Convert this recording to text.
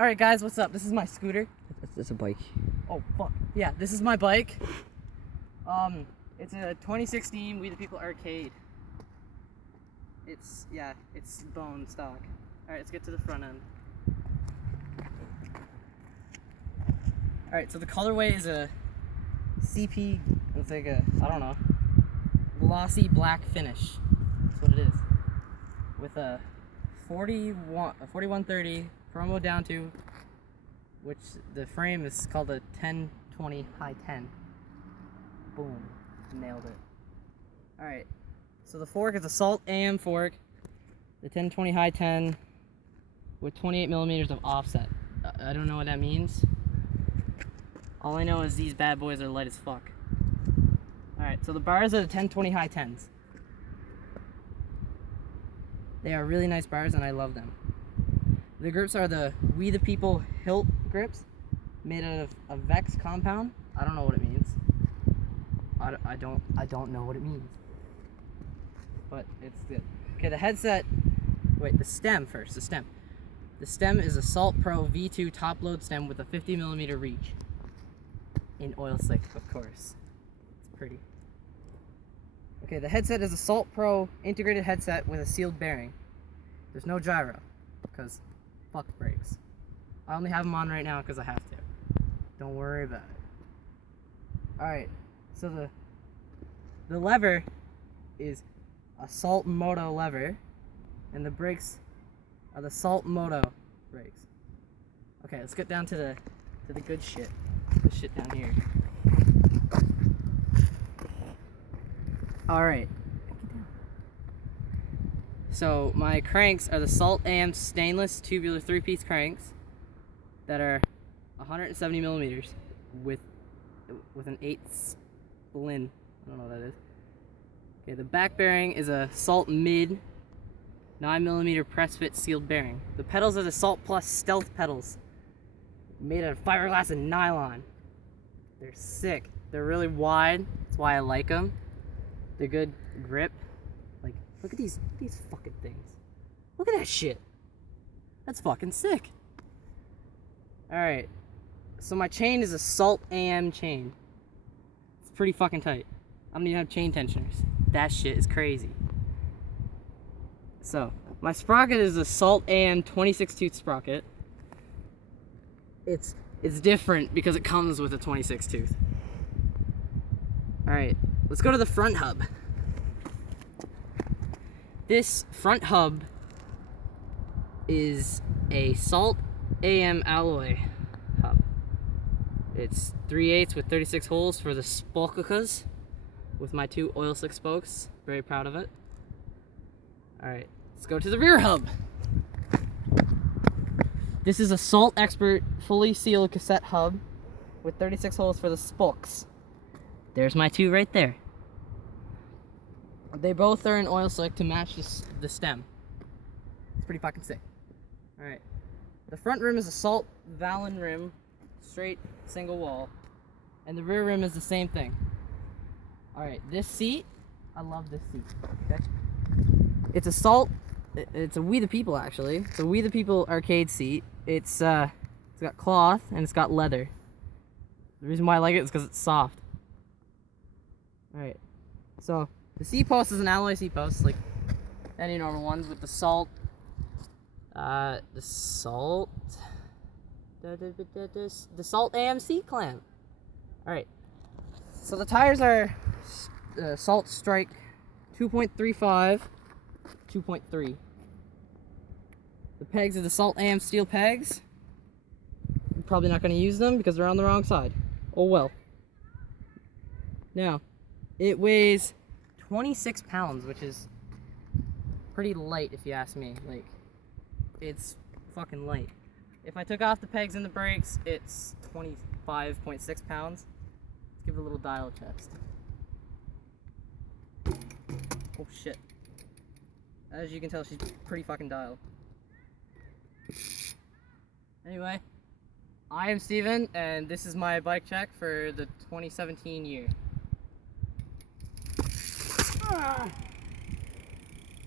Alright guys, what's up? This is my scooter. It's a bike. Oh fuck. Yeah, this is my bike. It's a 2016 We the People arcade. It's bone stock. Alright, let's get to the front end. Alright, so the colorway is a CP, it's like a, I don't know, glossy black finish. That's what it is. With a 4130 promo down to, which the frame is called a 1020 high 10. Boom. Nailed it. Alright. So the fork is a Salt AM fork, the 1020 high 10 with 28 millimeters of offset. I don't know what that means. All I know is these bad boys are light as fuck. Alright, so the bars are the 1020 high 10s. They are really nice bars and I love them. The grips are the We the People hilt grips, made out of a Vex compound. I don't know what it means. I don't know what it means. But it's good. Okay, the headset, wait, the stem first, the stem. The stem is a Salt Pro V2 top load stem with a 50 millimeter reach. In oil slick, of course. It's pretty. Okay, the headset is a Salt Pro integrated headset with a sealed bearing. There's no gyro, because fuck brakes. I only have them on right now because I have to. Don't worry about it. Alright, so the lever is a Salt Moto lever, and the brakes are the Salt Moto brakes. Okay, let's get down to the good shit. The shit down here. Alright. So my cranks are the Salt AM stainless tubular 3-piece cranks that are 170 millimeters with an 8 splin. I don't know what that is. Okay, the back bearing is a Salt Mid 9 millimeter press fit sealed bearing. The pedals are the Salt Plus Stealth pedals, made out of fiberglass and nylon. They're sick. They're really wide. That's why I like them. They're good grip. Like, look at these fucking things. Look at that shit. That's fucking sick. Alright. So my chain is a Salt AM chain. It's pretty fucking tight. I don't even have chain tensioners. That shit is crazy. So, my sprocket is a Salt AM 26 tooth sprocket. It's different because it comes with a 26 tooth. Alright, let's go to the front hub. This front hub is a Salt AM alloy hub. It's 3/8 with 36 holes for the spokes with my 2 oil slick spokes. Very proud of it. Alright, let's go to the rear hub. This is a Salt Expert fully sealed cassette hub with 36 holes for the spokes. There's my 2 right there. They both are in oil slick to match the stem. It's pretty fucking sick. Alright. The front rim is a Salt Valen rim, straight single wall. And the rear rim is the same thing. Alright, this seat, I love this seat. Okay? It's a Salt, it's a We the People actually. It's a We the People arcade seat. It's got cloth and it's got leather. The reason why I like it is because it's soft. Alright, so the seat post is an alloy seat post, like any normal ones, with the Salt Salt AM seat clamp. Alright, so the tires are Salt Strike 2.35, 2.3. The pegs are the Salt AM steel pegs. I'm probably not going to use them because they're on the wrong side. Oh well. Now, it weighs 26 pounds, which is pretty light if you ask me. Like, it's fucking light. If I took off the pegs and the brakes, it's 25.6 pounds. Let's give it a little dial test. Oh shit. As you can tell, she's pretty fucking dialed. Anyway, I am Steven, and this is my bike check for the 2017 year.